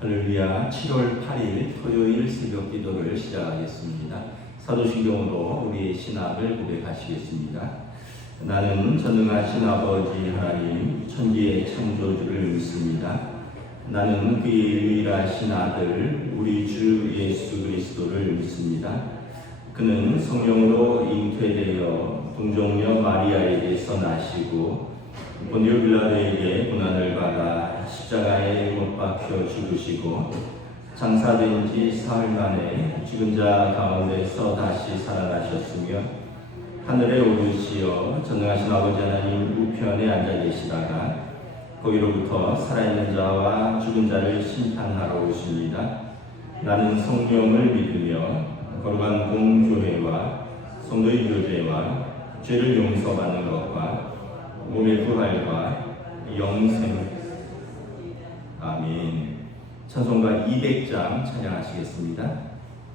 할렐루야. 7월 8일 토요일 새벽 기도를 시작하겠습니다. 사도신경으로 우리의 신학을 고백하시겠습니다. 나는 전능하신 아버지 하나님 천지의 창조주를 믿습니다. 나는 그의 유일하신 아들 우리 주 예수 그리스도를 믿습니다. 그는 성령으로 잉태되어 동정녀 마리아에게서 나시고 본디오 빌라도에게 고난을 받아 십자가에 못 박혀 죽으시고 장사된 지 사흘 만에 죽은 자 가운데서 다시 살아나셨으며 하늘에 오르시어 전능하신 아버지 하나님 우편에 앉아 계시다가 거기로부터 살아있는 자와 죽은 자를 심판하러 오십니다. 나는 성령을 믿으며 거룩한 공교회와 성도의 교제와 죄를 용서받는 것과 몸의 부활과 영생. 아멘. 찬송가 200장 찬양하시겠습니다.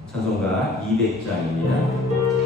찬송가 200장입니다.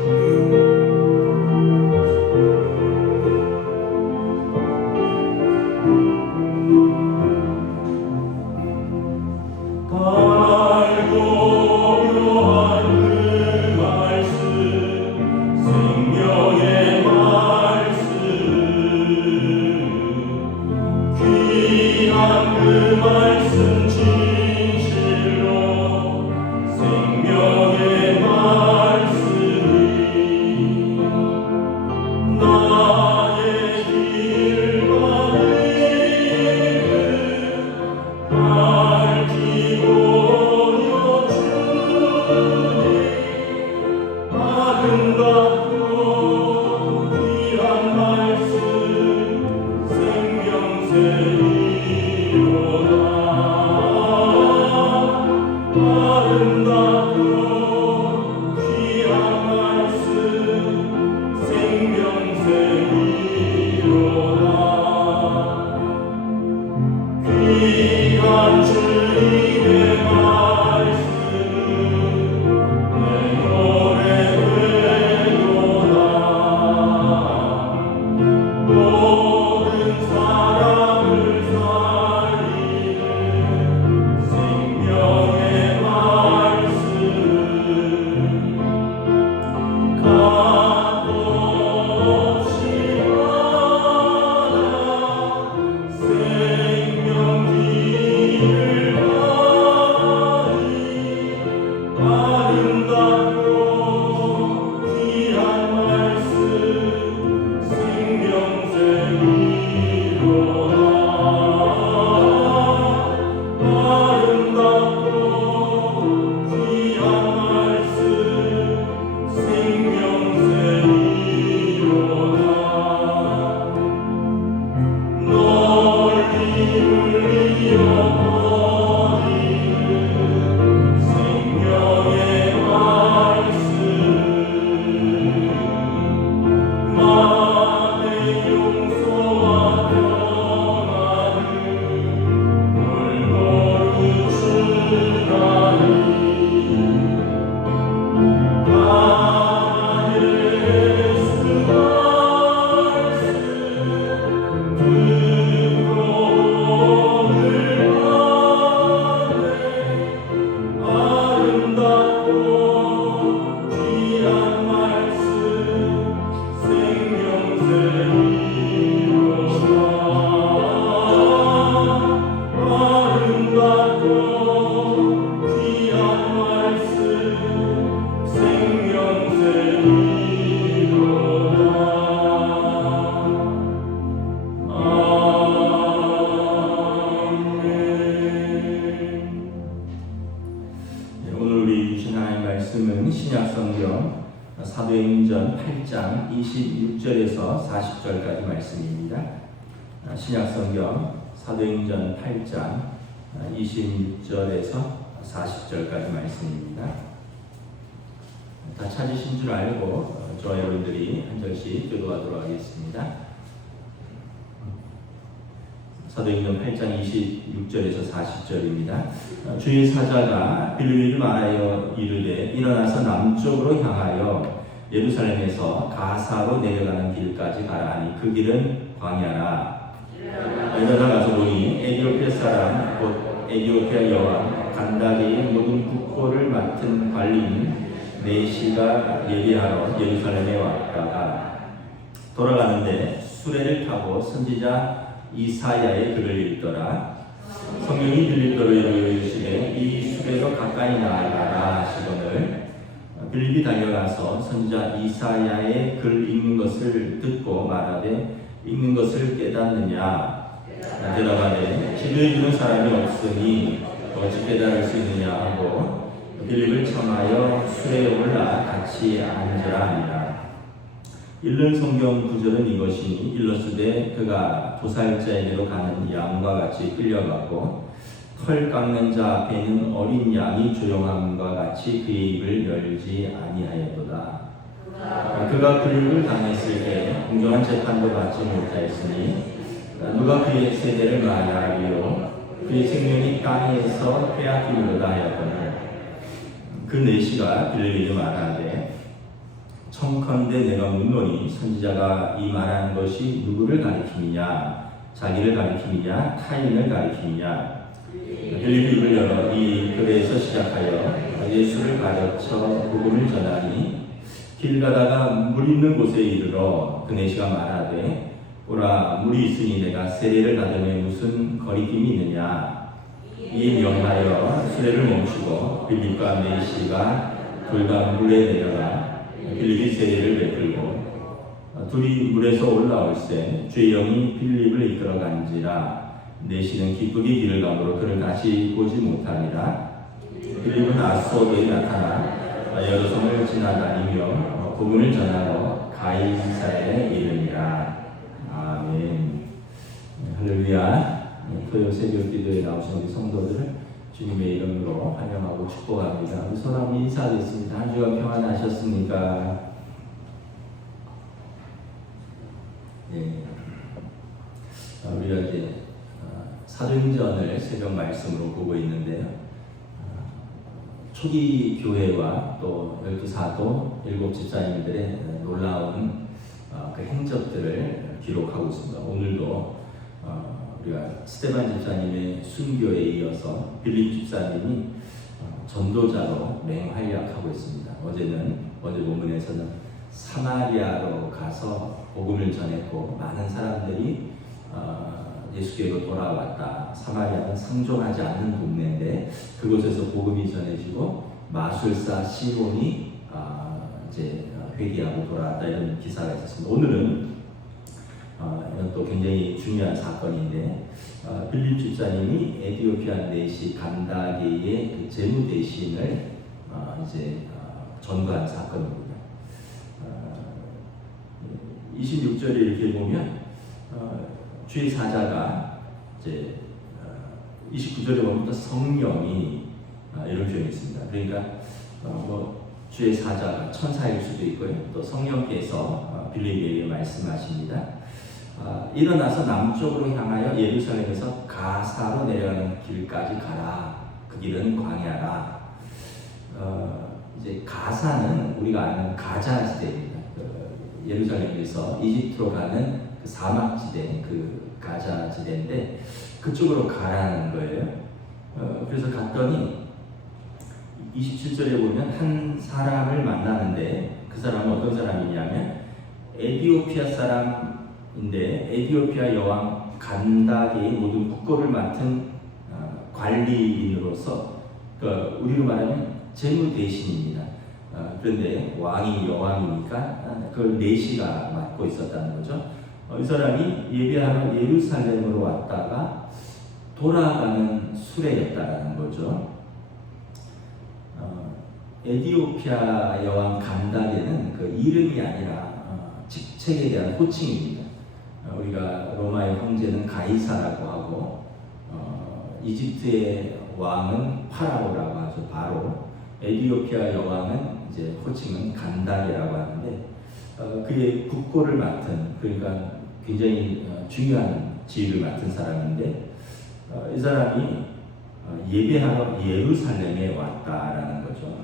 신약성경 사도행전 8장 26절에서 40절까지 말씀입니다. 신약성경 사도행전 8장 26절에서 40절까지 말씀입니다. 다 찾으신 줄 알고 저와 여러분들이 한 절씩 교도하도록 하겠습니다. 사도행전 8장 26절에서 40절입니다. 주의 사자가 빌립을 말하여 이르되 일어나서 남쪽으로 향하여 예루살렘에서 가사로 내려가는 길까지 가라 하니 그 길은 광야라. 일어나 가서 보니 에디오피아 사람 곧 에디오피아 여왕 간다게의 모든 국고를 맡은 관리인 네시가 예비하러 예루살렘에 왔다가 돌아가는데 수레를 타고 선지자 이사야의 글을 읽더라. 성령이 들릴 대로 이르시되 이 수레로 가까이 나아가라 하시거늘 빌립이 달려가서 선지자 이사야의 글 읽는 것을 듣고 말하되 읽는 것을 깨닫느냐 대답하되 길을 주는 사람이 없으니 어찌 깨달을 수 있느냐 하고 빌립을 청하여 수레에 올라 같이 앉으라 하니라. 읽는 성경 구절은 이것이니 일러스되 그가 도살자에게로 가는 양과 같이 끌려가고 털 깎는 자 앞에는 어린 양이 조용함과 같이 그의 입을 열지 아니하였도다. 그가 불육을 당했을 때 공정한 재판도 받지 못하였으니 누가 그의 세대를 말하리요 그의 생명이 땅에서 빼앗기려다 하였거늘 그 내시가 빌립에게 말하되 청컨대 내가 묻노니 선지자가 이 말한 것이 누구를 가리킴이냐 자기를 가리킴이냐 타인을 가리킴이냐. 빌립이 입을 열어 이 글에서 시작하여 예수를 가르쳐 복음을 전하니 길 가다가 물 있는 곳에 이르러 그 내시가 말하되 오라 물이 있으니 내가 세례를 받으면 무슨 거리낌이 있느냐. 이에 명하여 수레를 멈추고 빌립과 내시가 둘과 물에 내려가 빌립이 세례를 베풀고 둘이 물에서 올라올세 주의 영이 빌립을 이끌어간지라. 내시는 기쁘게 길을 가므로 그를 다시 보지 못하니라. 빌립은 아소도에 나타나 여러 성을 지나다니며 복음을 전하러 가이사랴에 이르니라. 아멘. 할렐루야. 토요 새벽 기도에 나오신 우리 성도들을 주님의 이름으로 환영하고 축복합니다. 우리 서로 한번 인사하겠습니다. 한 주간 평안하셨습니까? 예. 우리가 이제 사도행전을 새벽 말씀으로 보고 있는데요. 초기 교회와 또 12사도, 7집사님들의 놀라운 그 행적들을 기록하고 있습니다. 오늘도 우리가 스테반 집사님의 순교에 이어서 빌립 집사님이 전도자로 맹활약하고 있습니다. 어제 본문에서는 사마리아로 가서 복음을 전했고 많은 사람들이 예수께로 돌아왔다. 사마리아는 상종하지 않는 동네인데 그곳에서 복음이 전해지고 마술사 시몬이 이제 회개하고 돌아왔다 이런 기사가 있었습니다. 오늘은 이건 또 굉장히 중요한 사건인데 빌립 집사님이 에디오피아 내시 간다게의 그 재무 대신을 이제 전거한 사건입니다. 26절에 이렇게 보면 주의 사자가 이제 29절에 보면 성령이 이런 표현이 있습니다. 그러니까 뭐 주의 사자가 천사일 수도 있고요. 또 성령께서 빌립에게 말씀하십니다. 일어나서 남쪽으로 향하여 예루살렘에서 가사로 내려가는 길까지 가라. 그 길은 광야라. 이제 가사는 우리가 아는 가자지대입니다. 예루살렘에서 이집트로 가는 그 사막지대, 그 가자지대인데 그쪽으로 가라는 거예요. 그래서 갔더니 27절에 보면 한 사람을 만나는데 그 사람은 어떤 사람이냐면 에디오피아 사람인데 에디오피아 여왕 간다게의 모든 국고를 맡은 관리인으로서 우리로 말하면 재무 대신입니다. 그런데 왕이 여왕이니까 그걸 내시가 맡고 있었다는 거죠. 이 사람이 예배하러 예루살렘으로 왔다가 돌아가는 수레였다는 거죠. 에디오피아 여왕 간다게는 그 이름이 아니라 직책에 대한 호칭입니다. 우리가 로마의 황제는 가이사라고 하고 이집트의 왕은 파라오라고 하죠. 바로 에디오피아 여왕은 이제 호칭은 간다게라고 하는데 그의 국고를 맡은 그러니까 굉장히 중요한 지위를 맡은 사람인데 이 사람이 예배하러 예루살렘에 왔다라는 거죠.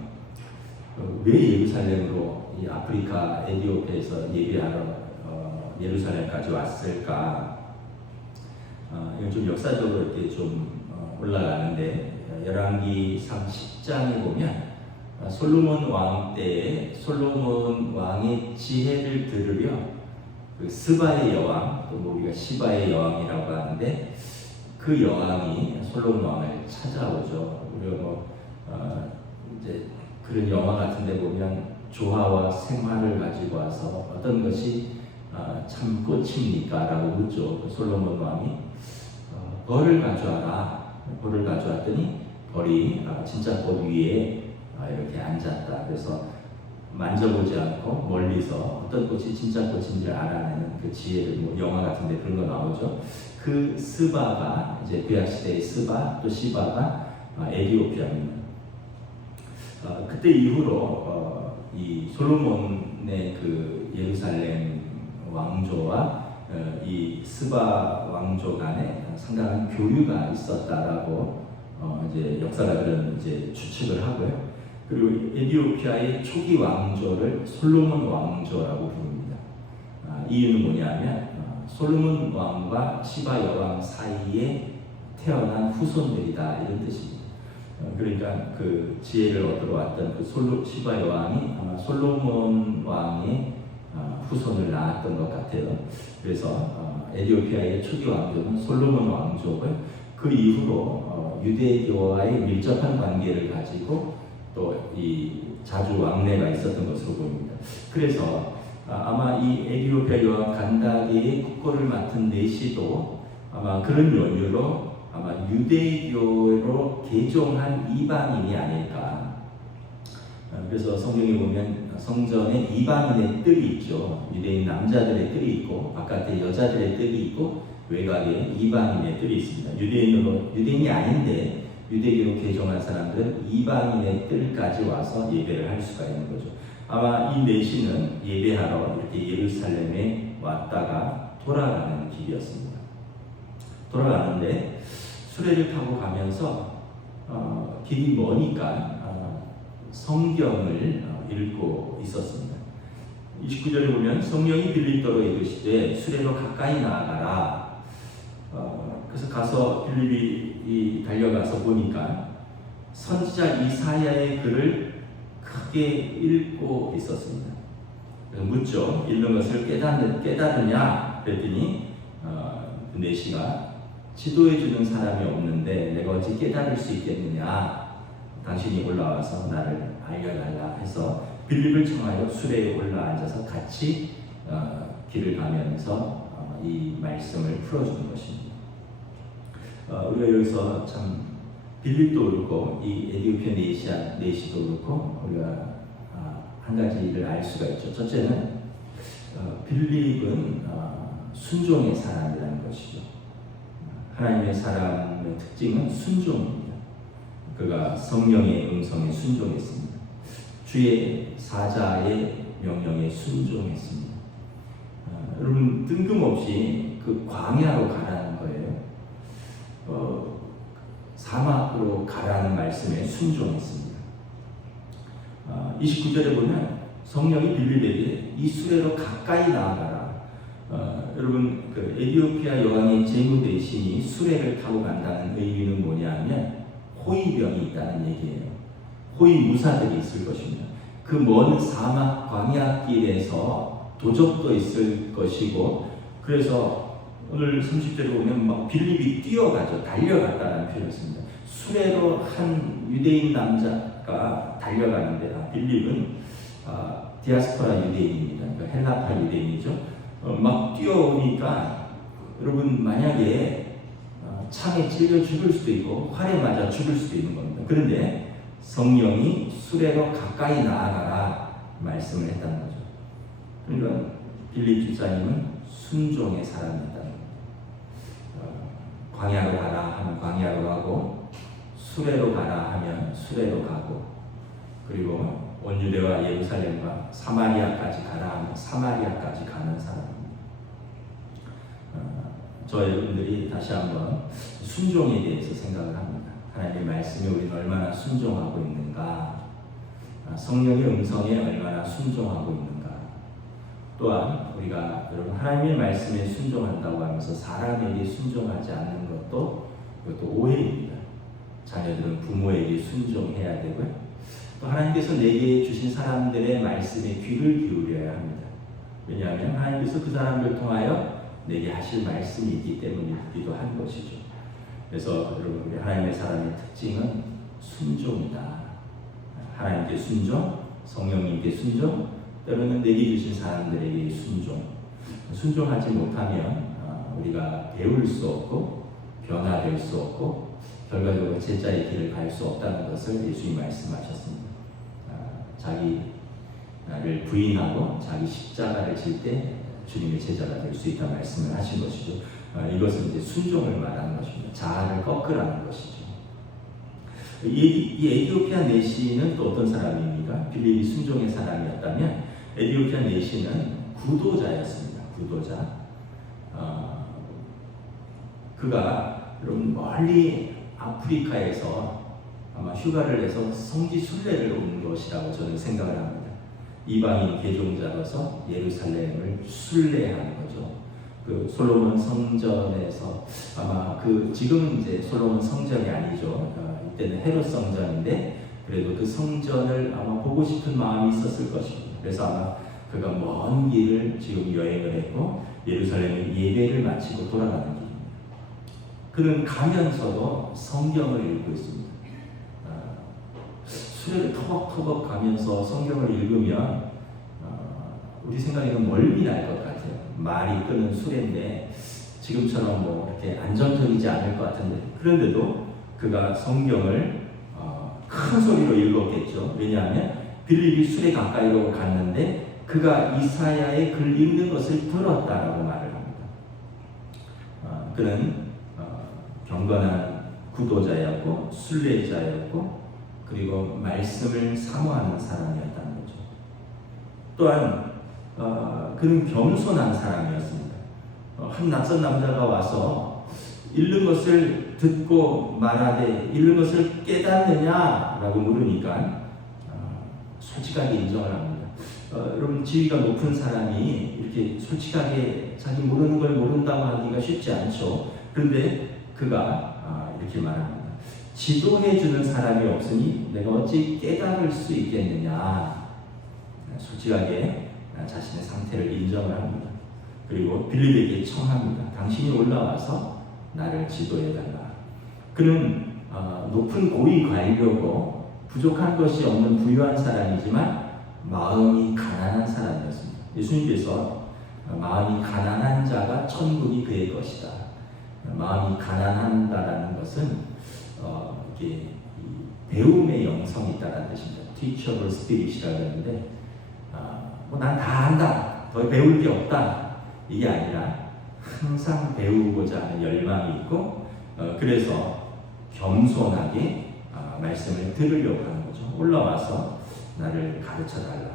왜 예루살렘으로 이 아프리카 에디오피아에서 예배하러 예루살렘까지 왔을까? 이건 좀 역사적으로 이렇게 좀 올라가는데 열왕기상 10장에 보면 솔로몬 왕 때에 솔로몬 왕의 지혜를 들으려 그 스바의 여왕, 또 우리가 시바의 여왕이라고 하는데 그 여왕이 솔로몬 왕을 찾아오죠. 우리가 이제 그런 영화 같은데 보면 조화와 생화를 가지고 와서 어떤 것이 참 꽃입니까? 라고 묻죠. 그 솔로몬 왕이 벌을 가져와라. 벌을 가져왔더니 벌이 진짜 꽃 위에 이렇게 앉았다. 그래서 만져보지 않고 멀리서 어떤 꽃이 진짜 꽃인지를 알아내는 그 지혜를 영화 같은데 그런 거 나오죠. 그 스바가 이제 구약 시대의 스바 또 시바가 에디오피아입니다. 그때 이후로 이 솔로몬의 그 예루살렘 왕조와 이 스바 왕조 간에 상당한 교류가 있었다라고 이제 역사가들은 이제 추측을 하고요. 그리고 에디오피아의 초기 왕조를 솔로몬 왕조라고 부릅니다. 이유는 뭐냐면 솔로몬 왕과 시바 여왕 사이에 태어난 후손들이다 이런 뜻입니다. 그러니까 그 지혜를 얻으러 왔던 그 시바 여왕이 아마 솔로몬 왕의 후손을 낳았던 것 같아요. 그래서 에디오피아의 초기 왕조는 솔로몬 왕조고요. 그 이후로 유대교와의 밀접한 관계를 가지고 또 이 자주 왕래가 있었던 것으로 보입니다. 그래서 아마 이 에디오피아 여왕 간다게의 국고를 맡은 내시도 아마 그런 연유로 아마 유대교로 개종한 이방인이 아닐까. 그래서 성경에 보면 성전에 이방인의 뜰이 있죠. 유대인 남자들의 뜰이 있고 바깥에 여자들의 뜰이 있고 외곽에 이방인의 뜰이 있습니다. 유대인이 아닌데 유대교로 개종한 사람들은 이방인의 뜰까지 와서 예배를 할 수가 있는 거죠. 아마 이 내시는 예배하러 이렇게 예루살렘에 왔다가 돌아가는 길이었습니다. 돌아가는데 수레를 타고 가면서 길이 머니까 성경을 읽고 있었습니다. 29절에 보면 성령이 빌립더로 이르시되 수레로 가까이 나아가라. 그래서 가서 빌립이 달려가서 보니까 선지자 이사야의 글을 크게 읽고 있었습니다. 그래서 묻죠. 읽는 것을 깨달으냐? 그랬더니 내시가 지도해 주는 사람이 없는데 내가 어찌 깨달을 수 있겠느냐? 당신이 올라와서 나를 알려달라 해서 빌립을 청하여 수레에 올라앉아서 같이 길을 가면서 이 말씀을 풀어주는 것입니다. 우리가 여기서 참 빌립도 그렇고 이 에디오피아 내시도 그렇고 우리가 한 가지 일을 알 수가 있죠. 첫째는 빌립은 순종의 사람이라는 것이죠. 하나님의 사람의 특징은 순종입니다. 그가 성령의 음성에 순종했습니다. 주의 사자의 명령에 순종했습니다. 여러분 뜬금없이 그 광야로 가라는 거예요. 사막으로 가라는 말씀에 순종했습니다. 29절에 보면 성령이 빌립에게 이 수레로 가까이 나아가라. 여러분 그 에디오피아 여왕의 제무 대신이 수레를 타고 간다는 의미는 뭐냐면 호위병이 있다는 얘기예요. 호위 무사들이 있을 것입니다. 그 먼 사막 광야길에서 도적도 있을 것이고 그래서 오늘 30절에 보면 막 빌립이 뛰어가죠. 달려갔다는 표현을 씁니다. 수레로 한 유대인 남자가 달려가는데 빌립은 디아스포라 유대인입니다. 그러니까 헬라파 유대인이죠. 막 뛰어오니까 여러분 만약에 창에 찔려 죽을 수도 있고 활에 맞아 죽을 수도 있는 겁니다. 그런데 성령이 수레로 가까이 나아가라 말씀을 했다는 거죠. 그러니까 빌립 집사님은 순종의 사람이다. 광야로 가라 하면 광야로 가고 수레로 가라 하면 수레로 가고 그리고 온 유대와 예루살렘과 사마리아까지 가라 하면 사마리아까지 가는 사람입니다. 저 여러분들이 다시 한번 순종에 대해서 생각을 합니다. 하나님의 말씀에 우리는 얼마나 순종하고 있는가, 성령의 음성에 얼마나 순종하고 있는가. 또한 우리가 여러분 하나님의 말씀에 순종한다고 하면서 사람에게 순종하지 않는 것도 이것도 오해입니다. 자녀들은 부모에게 순종해야 되고요. 또 하나님께서 내게 주신 사람들의 말씀에 귀를 기울여야 합니다. 왜냐하면 하나님께서 그 사람들을 통하여 내게 하실 말씀이 있기 때문이기도 한 것이죠. 그래서 여러분, 우리 하나님의 사람의 특징은 순종이다. 하나님께 순종, 성령님께 순종, 때로는 내게 주신 사람들에게 순종. 순종하지 못하면 우리가 배울 수 없고 변화될 수 없고 결과적으로 제자의 길을 갈 수 없다는 것을 예수님이 말씀하셨습니다. 자기를 부인하고 자기 십자가를 질 때 주님의 제자가 될 수 있다 말씀을 하신 것이죠. 이것은 이제 순종을 말하는 것입니다. 자아를 꺾으라는 것이죠. 이 에티오피아 내시는 또 어떤 사람입니까? 빌립이 순종의 사람이었다면 에티오피아 내시는 구도자였습니다. 구도자. 그가 여러분 멀리 아프리카에서 아마 휴가를 내서 성지 순례를 온 것이라고 저는 생각을 합니다. 이방인 개종자로서 예루살렘을 순례하는 거죠. 그 솔로몬 성전에서 아마 지금은 이제 솔로몬 성전이 아니죠. 이때는 헤롯 성전인데 그래도 그 성전을 아마 보고 싶은 마음이 있었을 것입니다. 그래서 아마 그가 먼 길을 지금 여행을 했고 예루살렘에 예배를 마치고 돌아가는 길입니다. 그는 가면서도 성경을 읽고 있습니다. 수레를 터벅터벅 가면서 성경을 읽으면 우리 생각에는 멀미 날 것 같아요. 말이 끄는 수레인데 지금처럼 뭐 이렇게 안정적이지 않을 것 같은데 그런데도 그가 성경을 큰 소리로 읽었겠죠. 왜냐하면 빌립이 수레 가까이로 갔는데 그가 이사야의 글 읽는 것을 들었다라고 말을 합니다. 그는 경건한 구도자였고 순례자였고 그리고 말씀을 사모하는 사람이었다는 거죠. 또한 그는 겸손한 사람이었습니다. 한 낯선 남자가 와서 읽는 것을 듣고 말하되 읽는 것을 깨닫느냐라고 물으니까 솔직하게 인정을 합니다. 여러분 지위가 높은 사람이 이렇게 솔직하게 자기 모르는 걸 모른다고 하기가 쉽지 않죠. 그런데 그가 이렇게 말합니다. 지도해 주는 사람이 없으니 내가 어찌 깨달을 수 있겠느냐. 솔직하게 자신의 상태를 인정을 합니다. 그리고 빌립에게 청합니다. 당신이 올라와서 나를 지도해달라. 그는 높은 고위 관료고 부족한 것이 없는 부유한 사람이지만 마음이 가난한 사람이었습니다. 예수님께서 마음이 가난한 자가 천국이 그의 것이다. 마음이 가난한다라는 것은 이게 배움의 영성이 있다는 뜻입니다. teachable spirit이라고 하는데 난 다 안다. 더 배울 게 없다. 이게 아니라 항상 배우고자 하는 열망이 있고 그래서 겸손하게 말씀을 들으려고 하는 거죠. 올라와서 나를 가르쳐달라.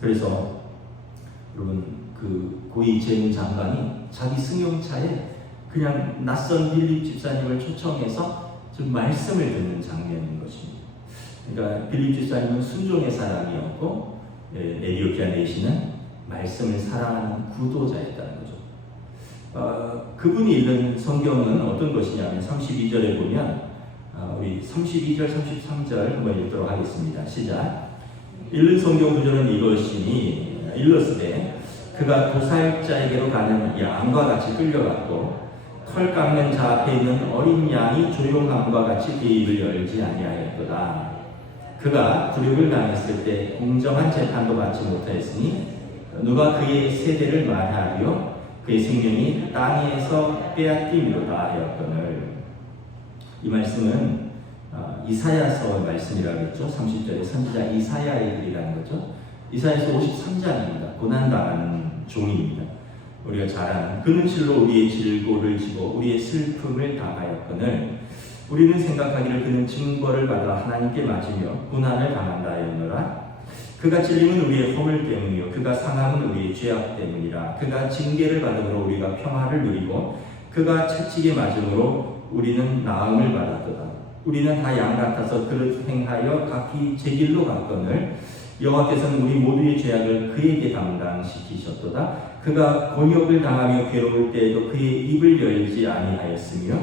그래서 여러분 그 고위 재무 장관이 자기 승용차에 그냥 낯선 빌립 집사님을 초청해서 좀 말씀을 듣는 장면인 것입니다. 그러니까 빌립 집사님은 순종의 사람이었고 에티오피아 내시는 말씀을 사랑하는 구도자였다는 거죠. 그분이 읽은 성경은 어떤 것이냐면 32절에 보면 우리 32절, 33절 한번 읽도록 하겠습니다. 시작. 읽는 성경 구절은 이것이니 일러스되 그가 도살자에게로 가는 양과 같이 끌려갔고 털 깎는 자 앞에 있는 어린 양이 조용함과 같이 그 입을 열지 아니하였도다. 그가 굴욕을 당했을 때 공정한 재판도 받지 못하였으니 누가 그의 세대를 말하리요 그의 생명이 땅에서 빼앗김이로다 하였거늘. 이 말씀은 이사야서의 말씀이라고 했죠. 30절에 선지자 이사야의 글이라는 거죠. 이사야서 53장입니다. 고난당하는 종입니다. 우리가 잘 아는 그는 실로 우리의 질고를 지고 우리의 슬픔을 당하였거늘 우리는 생각하기를 그는 징벌을 받아 하나님께 맞으며 고난을 당한다 하였노라. 그가 찔림은 우리의 허물 때문이요 그가 상함은 우리의 죄악 때문이라. 그가 징계를 받음으로 우리가 평화를 누리고 그가 채찍에 맞음으로 우리는 나음을 받았도다. 우리는 다 양 같아서 그를 행하여 각기 제 길로 갔거늘 여호와께서는 우리 모두의 죄악을 그에게 담당시키셨도다. 그가 곤욕을 당하며 괴로울 때에도 그의 입을 열지 아니하였으며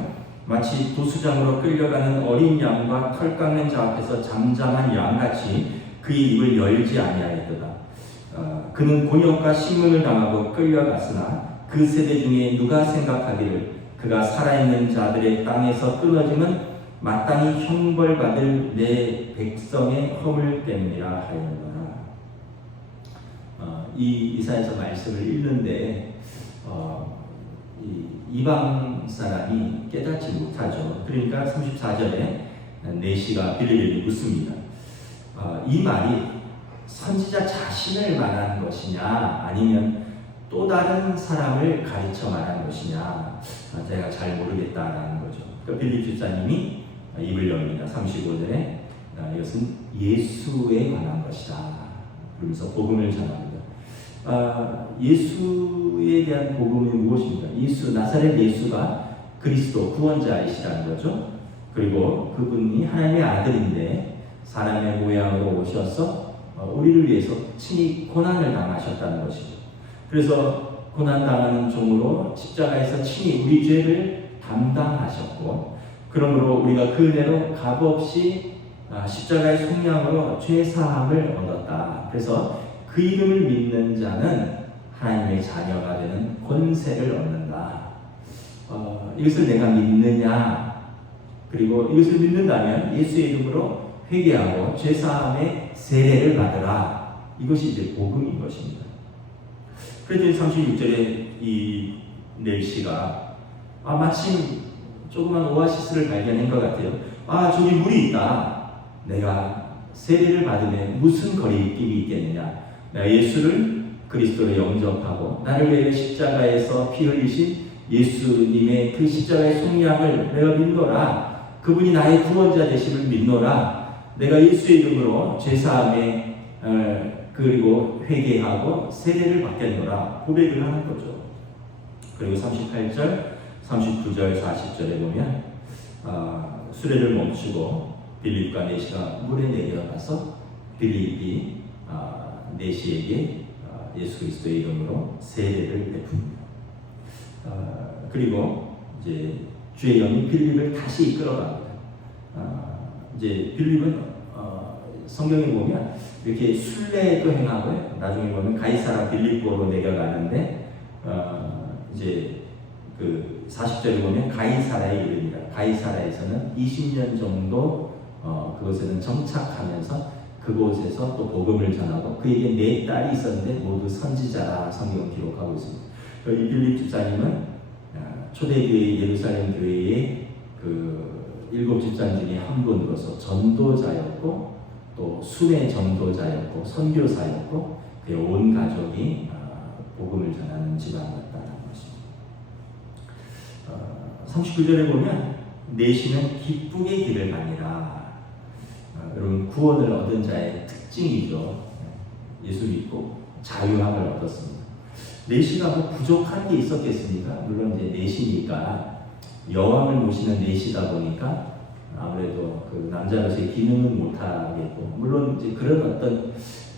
마치 도수장으로 끌려가는 어린 양과 털 깎는 자 앞에서 잠잠한 양같이 그의 입을 열지 아니하였도다. 그는 곤욕과 신문을 당하고 끌려갔으나 그 세대 중에 누가 생각하기를 그가 살아있는 자들의 땅에서 끊어지면 마땅히 형벌받을 내 백성의 허물 때문이라 하였노라. 이 이사야서 말씀을 읽는데 이방 사람이 깨닫지 못하죠. 그러니까 34절에 내시가 빌립에게 묻습니다. 이 말이 선지자 자신을 말하는 것이냐 아니면 또 다른 사람을 가르쳐 말하는 것이냐 제가 잘 모르겠다라는 거죠. 그러니까 빌립 집사님이 입을 엽니다. 35절에 이것은 예수에 관한 것이다. 그러면서 복음을 전합니다. 예수에 대한 복음이 무엇입니까? 예수, 나사렛 예수가 그리스도 구원자이시라는 거죠. 그리고 그분이 하나님의 아들인데 사람의 모양으로 오셔서 우리를 위해서 친히 고난을 당하셨다는 것이죠. 그래서 고난당하는 종으로 십자가에서 친히 우리 죄를 담당하셨고, 그러므로 우리가 그 은혜로 값없이 십자가의 속량으로 죄사함을 얻었다. 그래서 그 이름을 믿는 자는 하나님의 자녀가 되는 권세를 얻는다. 이것을 내가 믿느냐, 그리고 이것을 믿는다면 예수의 이름으로 회개하고 죄사함의 세례를 받으라. 이것이 이제 복음인 것입니다. 그래서 36절에 이 넬시가 마침 조그만 오아시스를 발견한 것 같아요. 저기 물이 있다. 내가 세례를 받으면 무슨 거리낌이 있겠느냐. 내가 예수를 그리스도로 영접하고 나를 위해 십자가에서 피 흘리신 예수님의 그 십자가의 속량을 내가 믿노라. 그분이 나의 구원자 되심을 믿노라. 내가 예수의 이름으로 죄사함에 그리고 회개하고 세례를 받겠노라. 고백을 하는 거죠. 그리고 38절, 39절, 40절에 보면 수레를 멈추고 빌립과 내시가 물에 내려가서 빌립이 내시에게 예수 그리스도의 이름으로 세례를 베풉니다. 그리고 이제 주의 영이 빌립을 다시 이끌어갑니다. 이제 빌립은 성경에 보면 이렇게 순례도 행하고요. 나중에 보면 가이사라 빌립보로 내려가는데 이제 그 40절에 보면 가이사라에 이릅니다. 가이사라에서는 20년 정도 그곳에는 정착하면서 그곳에서 또 복음을 전하고 그에게 4딸이 있었는데 모두 선지자라 성경을 기록하고 있습니다. 이 빌립 집사님은 초대교회 예루살렘 교회의 그 7 집사 중에 한 분으로서 전도자였고 또 순회 전도자였고 선교사였고 그의 온 가족이 복음을 전하는 집안이었다는 것입니다. 39절에 보면 내시는 기쁘게 길을 가니라. 여러분 구원을 얻은 자의 특징이죠. 예수 믿고 자유함을 얻었습니다. 내시가 뭐 부족한 게 있었겠습니까? 물론 이제 내시니까 여왕을 모시는 내시다 보니까 아무래도 그 남자로서의 기능은 못하겠고, 물론 이제 그런 어떤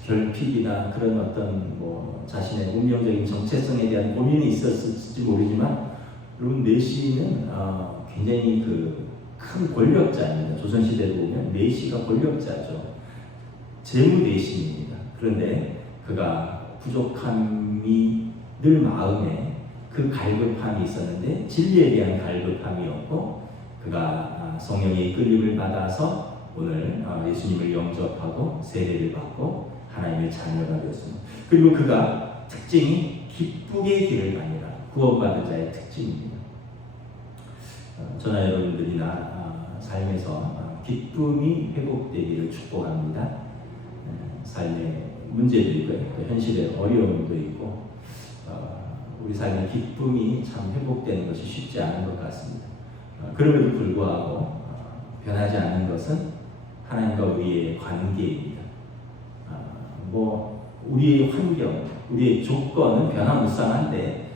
결핍이나 그런 어떤 뭐 자신의 운명적인 정체성에 대한 고민이 있었을지 모르지만, 여러분 내시는 굉장히 그 큰 권력자입니다. 조선시대에 보면 내시가 권력자죠. 재무 내시입니다. 그런데 그가 부족함이 늘 마음에 그 갈급함이 있었는데 진리에 대한 갈급함이었고, 그가 성령의 이끌림을 받아서 오늘 예수님을 영접하고 세례를 받고 하나님의 자녀가 되었습니다. 그리고 그가 특징이 기쁘게 길을 가니라. 구원받은 자의 특징입니다. 저나 여러분들이나 삶에서 기쁨이 회복되기를 축복합니다. 삶에 문제도 있고 현실에 어려움도 있고 우리 삶의 기쁨이 참 회복되는 것이 쉽지 않은 것 같습니다. 그럼에도 불구하고 변하지 않는 것은 하나님과 우리의 관계입니다. 우리의 환경, 우리의 조건은 변화무쌍한데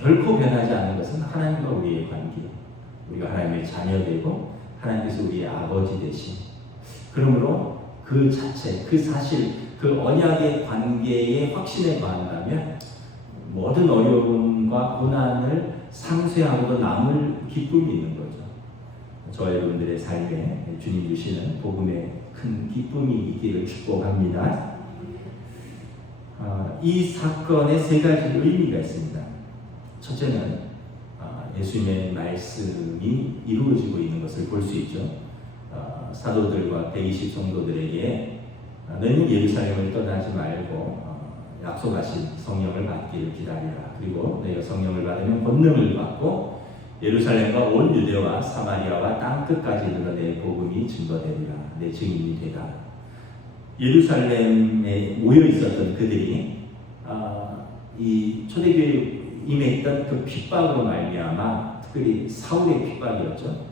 결코 변하지 않는 것은 하나님과 우리의 관계. 우리가 하나님의 자녀되고 하나님께서 우리의 아버지 되신, 그러므로 그 자체, 그 사실, 그 언약의 관계에 확신에 거한다면 모든 어려움과 고난을 상쇄하고도 남을 기쁨이 있는 거죠. 저와 여러분들의 삶에 주님 주시는 복음의 큰 기쁨이 있기를 축복합니다. 이 사건에 세 가지 의미가 있습니다. 첫째는 예수님의 말씀이 이루어지고 있는 것을 볼 수 있죠. 사도들과 120 성도들에게 너희는 예루살렘을 떠나지 말고 약속하신 성령을 받기를 기다리라. 그리고 너희가 성령을 받으면 권능을 받고 예루살렘과 온 유대와 사마리아와 땅 끝까지 이르러 내 복음이 증거되리라. 내 증인이 되라. 예루살렘에 모여 있었던 그들이 이 초대교회에 임했던 그 핍박으로 말미암아, 특별히 사울의 핍박이었죠.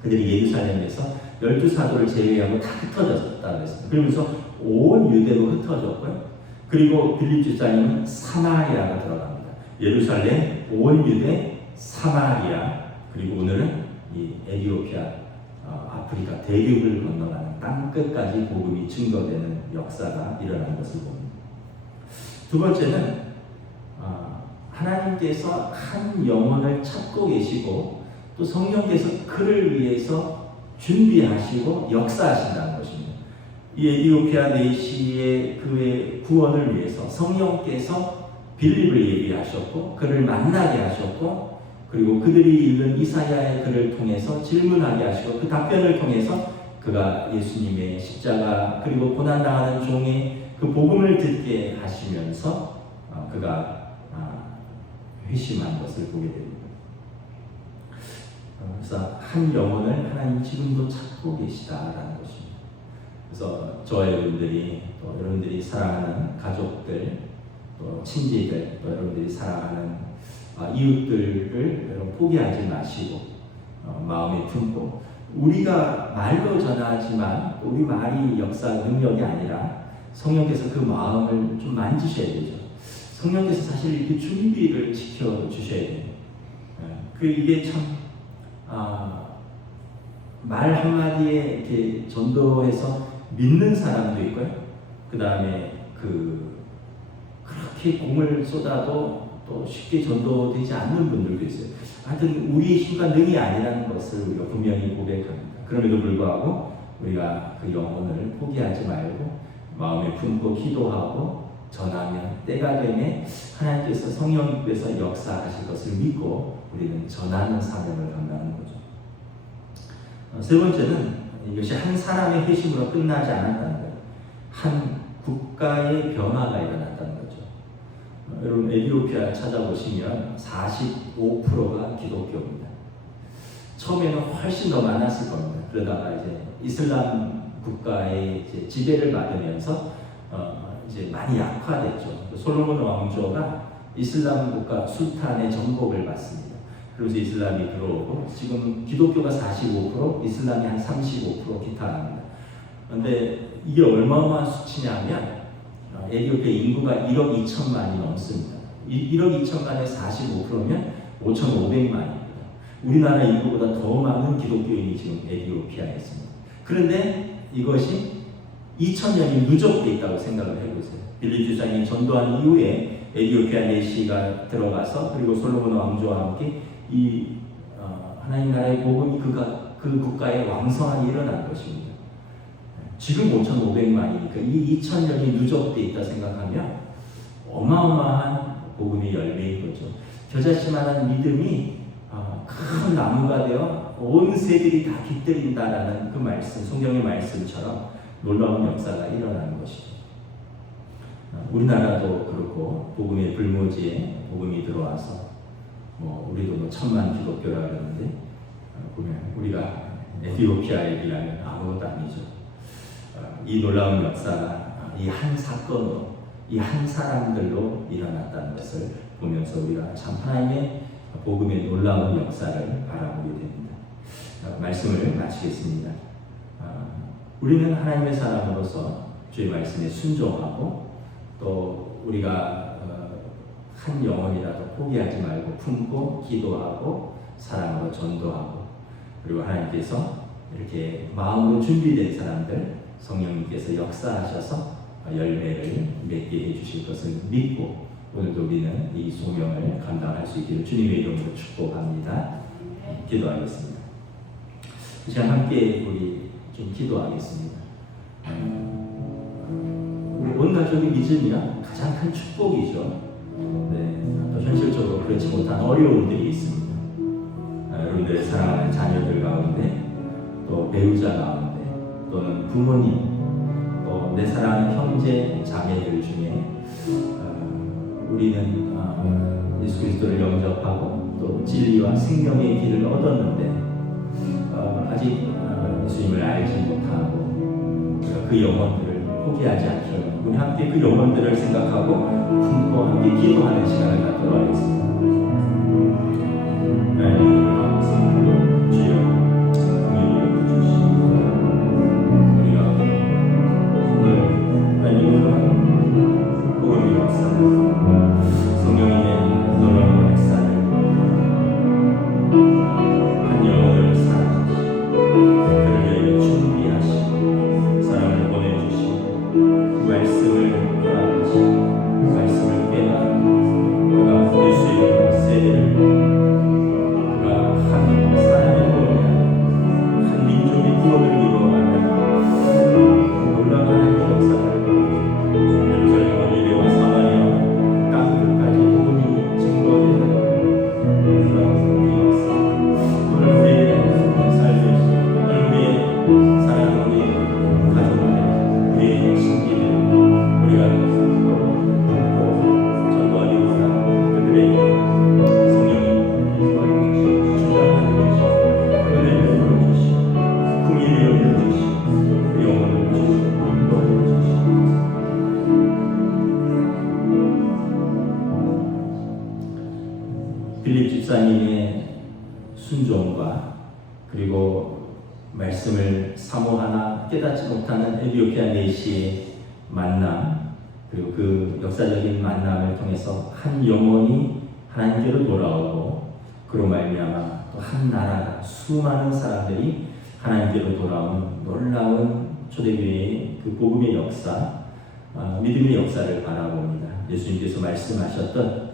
그들이 예루살렘에서 12사도를 제외하고 다 흩어졌다 그랬습니다. 그러면서 온 유대로 흩어졌고요. 그리고 빌립 집사님은 사마리아가 들어갑니다. 예루살렘, 온 유대, 사마리아, 그리고 오늘은 이 에티오피아, 아프리카 대륙을 건너가는 땅 끝까지 복음이 증거되는 역사가 일어난 것을 봅니다. 두 번째는 하나님께서 한 영혼을 찾고 계시고 또 성령께서 그를 위해서 준비하시고 역사하신다는 것입니다. 이 에티오피아 내시의 그의 구원을 위해서 성령께서 빌립을 예비하셨고 그를 만나게 하셨고, 그리고 그들이 읽는 이사야의 글을 통해서 질문하게 하시고 그 답변을 통해서 그가 예수님의 십자가 그리고 고난당하는 종의 그 복음을 듣게 하시면서 그가 회심한 것을 보게 됩니다. 그래서 한 영혼을 하나님 지금도 찾고 계시다라는 것입니다. 그래서 저와 여러분들이, 또 여러분들이 사랑하는 가족들, 또 친지들, 또 여러분들이 사랑하는 이웃들을 여러분 포기하지 마시고 마음에 품고, 우리가 말로 전하지만 우리 말이 역사 능력이 아니라 성령께서 그 마음을 좀 만지셔야 되죠. 성령께서 사실 이렇게 준비를 지켜 주셔야 돼요. 이게 참 말 한마디에 이렇게 전도해서 믿는 사람도 있고요. 그 다음에 그렇게 공을 쏟아도 또 쉽게 전도되지 않는 분들도 있어요. 하여튼 우리의 힘과 능이 아니라는 것을 우리가 분명히 고백합니다. 그럼에도 불구하고 우리가 그 영혼을 포기하지 말고 마음에 품고 기도하고 전하면 때가 되면 하나님께서 성령께서 역사하실 것을 믿고 우리는 전하는 사명을 감당하는 거죠. 세 번째는 이것이 한 사람의 회심으로 끝나지 않았다는 거예요. 한 국가의 변화가 일어났다는 거죠. 여러분 에티오피아 찾아보시면 45%가 기독교입니다. 처음에는 훨씬 더 많았을 겁니다. 그러다가 이제 이슬람 국가의 이제 지배를 받으면서 이제 많이 약화됐죠. 솔로몬 왕조가 이슬람 국가 술탄의 정복을 받습니다. 그래서 이슬람이 들어오고 지금 기독교가 45%, 이슬람이 한 35% 기타랍니다. 그런데 이게 얼마나 수치냐면 에티오피아 인구가 1억 2천만이 넘습니다. 1억 2천만의 45%면 5,500만입니다. 우리나라 인구보다 더 많은 기독교인이 지금 에티오피아에 있습니다. 그런데 이것이 2000년이 누적되어 있다고 생각을 해보세요. 빌립 주사님이 전도한 이후에 에티오피아 내시가 들어가서 그리고 솔로몬 왕조와 함께 이 하나님 나라의 복음이 그 국가에 왕성하게 일어난 것입니다. 지금 5,500만이니까 이 2000년이 누적되어 있다 생각하면 어마어마한 복음의 열매인 거죠. 겨자씨만한 믿음이 큰 나무가 되어 온 세들이 다 깃들인다라는 그 말씀, 성경의 말씀처럼 놀라운 역사가 일어나는 것이죠. 우리나라도 그렇고 복음의 불모지에 복음이 들어와서 우리도 1000만 기독교라 그러는데 보면 우리가 에티오피아에 비하면 아무것도 아니죠. 이 놀라운 역사가 이 한 사건으로, 이 한 사람들로 일어났다는 것을 보면서 우리가 참 하나님의 복음의 놀라운 역사를 바라보게 됩니다. 말씀을 마치겠습니다. 우리는 하나님의 사람으로서 주의 말씀에 순종하고 또 우리가 한 영혼이라도 포기하지 말고 품고 기도하고 사랑으로 전도하고, 그리고 하나님께서 이렇게 마음으로 준비된 사람들 성령님께서 역사하셔서 열매를 맺게 해주실 것을 믿고 오늘도 우리는 이 소명을 감당할 수 있기를 주님의 이름으로 축복합니다. 기도하겠습니다. 시간 함께 우리 좀 기도하겠습니다. 우리 온 가족이 믿음이야 가장 큰 축복이죠. 네, 또 현실적으로 그렇지 못한 어려움들이 있습니다. 여러분들의 사랑하는 자녀들 가운데, 또 배우자 가운데, 또는 부모님, 또 내 사랑하는 형제 자매들 중에 우리는 예수 그리스도를 영접하고 또 진리와 생명의 길을 얻었는데 아직 예수님을 알지 못하고 그 영혼들을 포기하지 않도록 우리 함께 그 영혼들을 생각하고 품고 함께 기도하는 시간을 갖도록 하겠습니다. 주여 긍휼히 여겨주시고 우리가 오늘 복음의 역사를 성령님의 놀라운 역사를 한 영혼을 사랑하시고 그를 위하여 준비하시고 사랑을 보내주시고 그 말씀을 허락하시고 그 말씀을 깨닫고 그가 볼 수 있는 세대를 그가 한 사람의 구원을 한 민족의 구원을 이루어가는 놀라운 하나님의 역사를 예루살렘과 유대와 사마리아 땅끝까지 복음이 증거되는 놀라운 이 역사. 오늘 우리의 삶에 오늘 우리의 사랑하는 우리 가족 안에 우리의 신기를 우리가 돕고 전도하기 원하는 그들에게 성령이 인도하여 주시고 주장하여 주시고 은혜를 풀어주시고 긍휼히 여겨주시고 영혼을 주시고 인도하여 주시고 빌립 집사님의 순종과 그리고 말씀을 사모하나 깨닫지 못하는 에티오피아 내시의 만남, 그리고 그 역사적인 만남을 통해서 한 영혼이 하나님께로 돌아오고 그로 말미암아 또 한 나라가 수많은 사람들이 하나님께로 돌아오는 놀라운 초대교회의 그 복음의 역사, 믿음의 역사를 바라봅니다. 예수님께서 말씀하셨던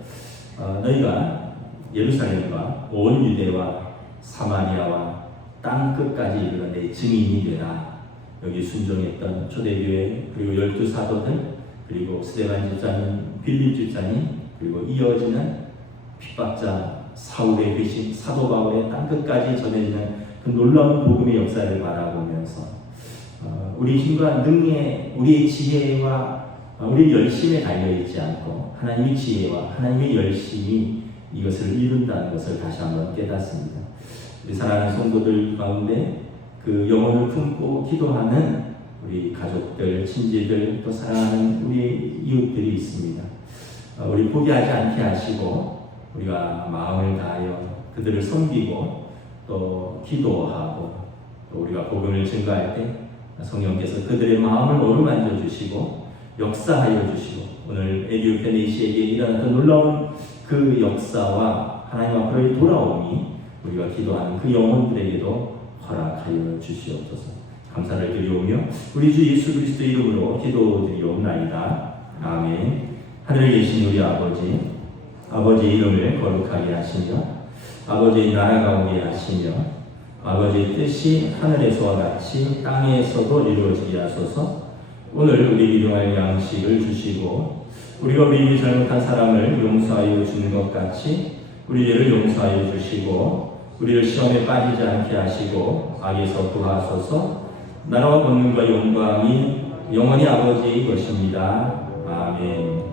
너희가 예루살렘과 온 유대와 사마리아와 땅 끝까지 이르러 내 증인이 되라. 여기 순종했던 초대교회, 그리고 12사도들, 그리고 스데반 집사님, 빌립 집사님, 그리고 이어지는 핍박자 사울의 회심, 사도 바울의 땅 끝까지 전해지는 그 놀라운 복음의 역사를 바라보면서 우리 힘과 능력에, 우리의 지혜와 우리의 열심에 달려있지 않고 하나님의 지혜와 하나님의 열심이 이것을 이룬다는 것을 다시 한번 깨닫습니다. 우리 사랑하는 성도들 가운데 그 영혼을 품고 기도하는 우리 가족들, 친지들, 또 사랑하는 우리 이웃들이 있습니다. 우리 포기하지 않게 하시고 우리가 마음을 다하여 그들을 섬기고 또 기도하고 또 우리가 복음을 증거할 때 성령께서 그들의 마음을 어루만져 주시고 역사하여 주시고 오늘 에티오피아 내시에게 일어났던 놀라운 그 역사와 하나님 앞으로의 돌아옴이 우리가 기도하는 그 영혼들에게도 허락하여 주시옵소서. 감사를 드리오며 우리 주 예수 그리스도 이름으로 기도드리옵나이다. 아멘. 하늘에 계신 우리 아버지의 이름을 거룩하게 하시며 아버지의 나라가 오게 하시며 아버지의 뜻이 하늘에서와 같이 땅에서도 이루어지게 하소서. 오늘 우리 일용할 양식을 주시고 우리가 우리 잘못한 사람을 용서하여 주는 것 같이 우리 죄를 용서하여 주시고 우리를 시험에 빠지지 않게 하시고 악에서 구하소서. 나라와 권능과 영광이 영원히 아버지의 것입니다. 아멘.